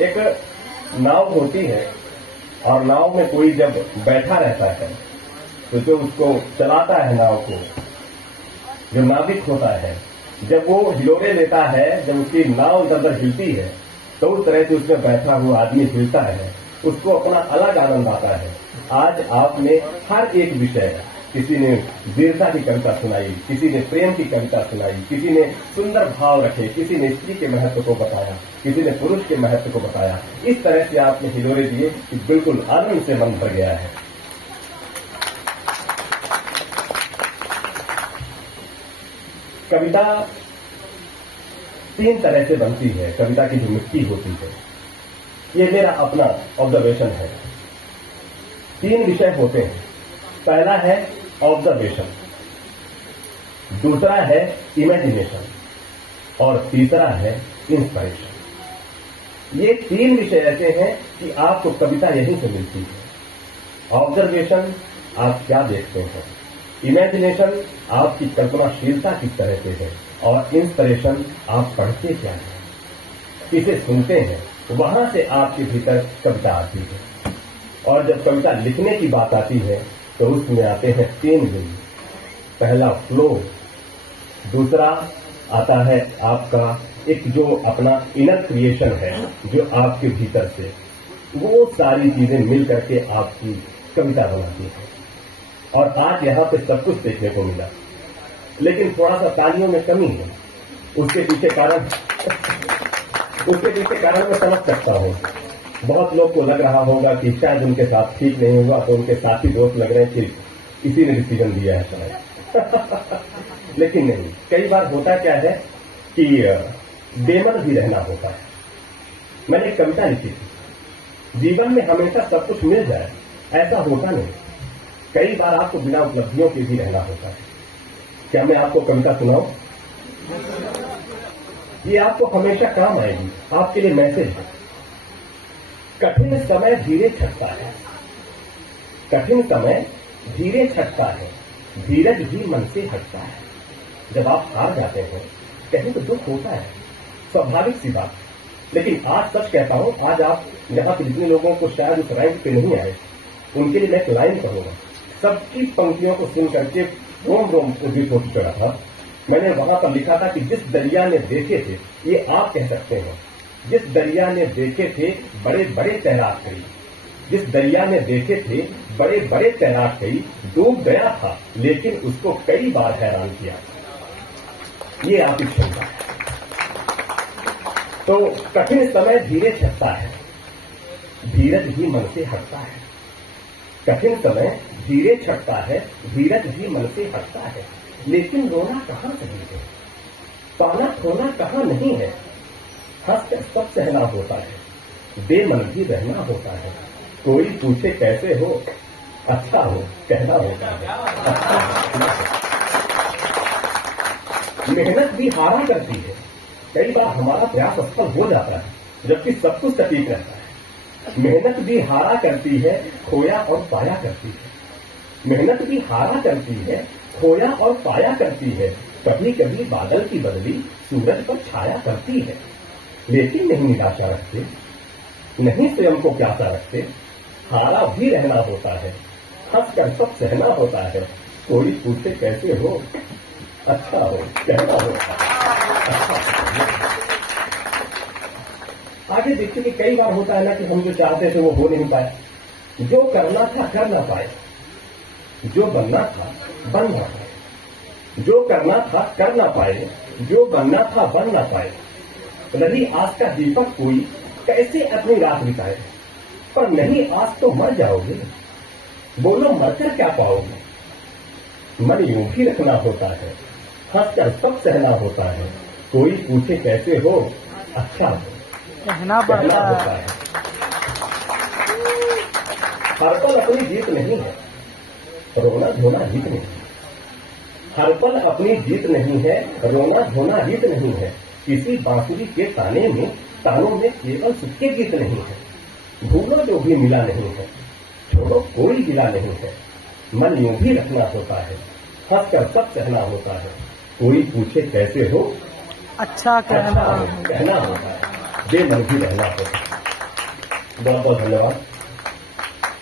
एक नाव होती है और नाव में कोई जब बैठा रहता है तो जो उसको चलाता है नाव को, जो नाविक होता है, जब वो हिलोरे लेता है, जब उसकी नाव इधर उधर हिलती है तो उस तरह से उसमें बैठा हुआ आदमी हिलता है, उसको अपना अलग आनंद आता है। आज आपने हर एक विषय, किसी ने वीरता की कविता सुनाई, किसी ने प्रेम की कविता सुनाई, किसी ने सुंदर भाव रखे, किसी ने स्त्री के महत्व को बताया, किसी ने पुरुष के महत्व को बताया। इस तरह से आपने हिलोरे दिए कि बिल्कुल आनंद से मन भर गया है। कविता 3 तरह से बनती है। कविता की जो मिट्टी होती है, ये मेरा अपना ऑब्जर्वेशन है। 3 विषय होते हैं। पहला है ऑब्जर्वेशन, दूसरा है इमेजिनेशन और तीसरा है इंस्पिरेशन। ये 3 विषय ऐसे हैं कि आपको कविता यहीं से मिलती है। ऑब्जर्वेशन, आप क्या देखते हैं, इमेजिनेशन आपकी कल्पनाशीलता किस तरह से है, और इंस्पिरेशन आप पढ़ते क्या हैं, किसे सुनते हैं, वहां से आपके भीतर कविता आती है। और जब कविता लिखने की बात आती है तो उसमें आते हैं 3 गुण। पहला फ्लो, दूसरा आता है आपका एक जो अपना इनर क्रिएशन है, जो आपके भीतर से, वो सारी चीजें मिल करके आपकी कविता बनाती है। और आज यहां पे सब कुछ देखने को मिला, लेकिन थोड़ा सा तालियों में कमी है। उसके पीछे कारण मैं समझ सकता हूं। बहुत लोग को लग रहा होगा कि शायद उनके साथ ठीक नहीं होगा, तो उनके साथी दोस्त लग रहे हैं कि इसी ने डिसीजन दिया है शायद। लेकिन नहीं, कई बार होता क्या है कि बेमन भी रहना होता है। मैंने एक कविता लिखी थी, जीवन में हमेशा सब कुछ मिल जाए ऐसा होता नहीं, कई बार आपको बिना उपलब्धियों के भी रहना होता है। क्या मैं आपको कविता सुनाऊं? ये आपको हमेशा काम आएगी, आपके लिए मैसेज है। कठिन समय धीरे छटता है, कठिन समय धीरे छटता है, धीरज भी मन से हटता है। जब आप हार जाते हैं कहीं तो दुख होता है, स्वाभाविक सी बात। लेकिन आज सच कहता हूं, आज आप यहां पे जितने लोगों को शायद उस रैंक पे नहीं आए, उनके लिए मैं एक लाइन कहूंगा। सबकी पंक्तियों को सुन करके रोम रोम उद्दीत हो चुका था। मैंने वहां पर लिखा था कि जिस दरिया ने देखे थे, ये आप कह सकते हैं, जिस दरिया ने देखे थे बड़े बड़े तैराक कई, जिस दरिया ने देखे थे बड़े बड़े तैराक कई, डूब गया था लेकिन उसको कई बार हैरान किया। ये आपकी क्षमता है। तो कठिन समय धीरे छटता है, धीरज भी मन से हटता है। कठिन समय धीरे छटता है, धीरज भी मन से हटता है। लेकिन रोना कहां सही है, पाना खोना कहां नहीं है। हंसकर सब सहना होता है, बेमन भी रहना होता है। कोई पूछे कैसे हो, अच्छा हो कहना होता है। मेहनत भी हारा करती है, कई बार हमारा प्रयास असफल हो जाता है, जबकि सब कुछ सटीक रहता है। मेहनत भी हारा करती है, खोया और पाया करती है। मेहनत भी हारा करती है, खोया और पाया करती है। कभी कभी बादल की बदली सूरज पर छाया करती है। लेकिन नहीं निराशा रखते, नहीं स्वयं को प्यासा रखते। हारा भी रहना होता है, हंसकर सब सहना होता है। कोई पूछे कैसे हो, अच्छा हो कहना होता है। आगे देखते कि कई बार होता है ना कि हम जो चाहते थे वो हो नहीं पाए, जो करना था कर ना पाए, जो बनना था बन ना पाए, जो करना था कर ना पाए, जो बनना था बन ना पाए। रही आस का दीपक कोई कैसे अपनी रात बिताए, पर नहीं आस तो मर जाओगे, बोलो मरकर क्या पाओगे। मन यूं भी रखना होता है, हंसकर सब सहना होता है। कोई पूछे कैसे हो, अच्छा हो कहना होता है। हर पल अपनी जीत नहीं है, रोना धोना हित नहीं। हर पल अपनी जीत नहीं है, रोना धोना हित नहीं है। किसी बांसुरी के तानों में केवल सुख गीत नहीं है। भूलो जो भी मिला नहीं है, छोड़ो कोई गिला नहीं है। मन यूं भी रखना होता है, हंसकर सब सहना होता है। कोई पूछे कैसे हो, अच्छा कहना कहना होता है। बेमन भी रहना होगा। बहुत बहुत धन्यवाद।